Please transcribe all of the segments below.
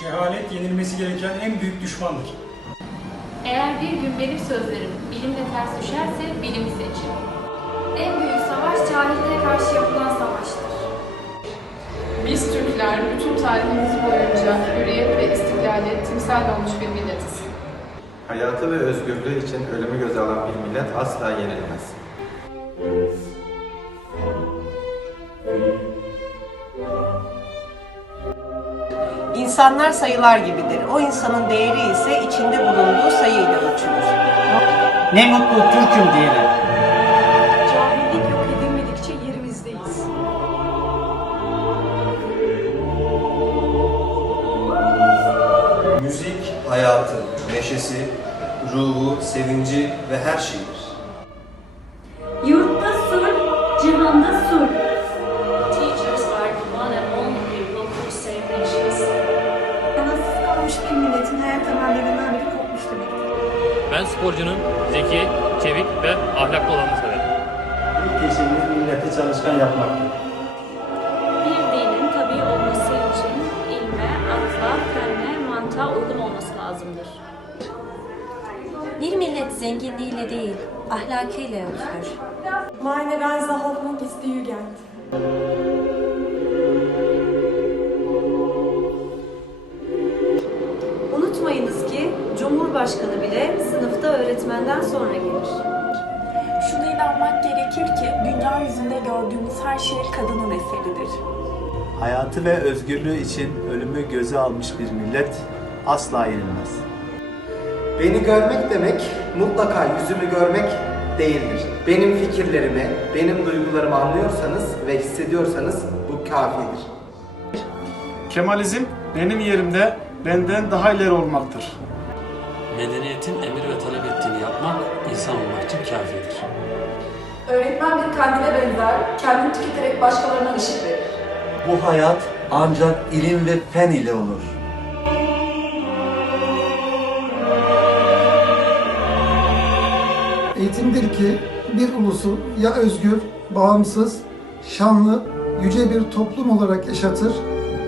Cehalet yenilmesi gereken en büyük düşmandır. Eğer bir gün benim sözlerim bilimle ters düşerse bilimi seçin. En büyük savaş cahilliğe karşı yapılan savaştır. Biz Türkler bütün tarihimiz boyunca hürriyet ve istiklale timsal olmuş bir milletiz. Hayatı ve özgürlüğü için ölümü göze alan bir millet asla yenilmez. İnsanlar sayılar gibidir. O insanın değeri ise içinde bulunduğu sayıyla ölçülür. Ne mutlu Türk'üm diyene. Cahillik yok edilmedikçe yerimizdeyiz. Müzik hayatın neşesi, ruhu, sevinci ve her şeydir. Ben sporcunun zeki, çevik ve ahlaklı olanını severim. İlk işimiz milleti çalışkan yapmaktır. Bir dinin tabii olması için ilme, akla, fenne, mantığa uygun olması lazımdır. Bir millet zenginliğiyle değil, ahlakıyla ölçülür. Meine Reise Hoffnung ist die Jugend. Cumhurbaşkanı bile sınıfta öğretmenden sonra gelir. Şuna inanmak gerekir ki dünya yüzünde gördüğümüz her şey kadının eseridir. Hayatı ve özgürlüğü için ölümü göze almış bir millet asla yenilmez. Beni görmek demek mutlaka yüzümü görmek değildir. Benim fikirlerimi, benim duygularımı anlıyorsanız ve hissediyorsanız bu kafidir. Kemalizm benim yerimde benden daha ileri olmaktır. Medeniyetin emir ve talep ettiğini yapmak insan olmak için kafidir. Öğretmen bir kandile benzer, kendini tüketerek başkalarına ışık verir. Bu hayat ancak ilim ve fen ile olur. Eğitimdir ki bir ulusu ya özgür, bağımsız, şanlı, yüce bir toplum olarak yaşatır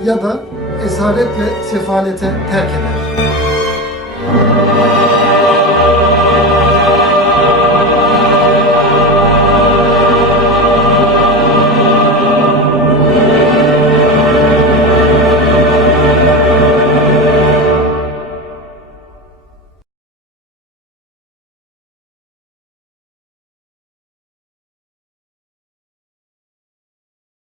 ya da esaret ve sefalete terk eder.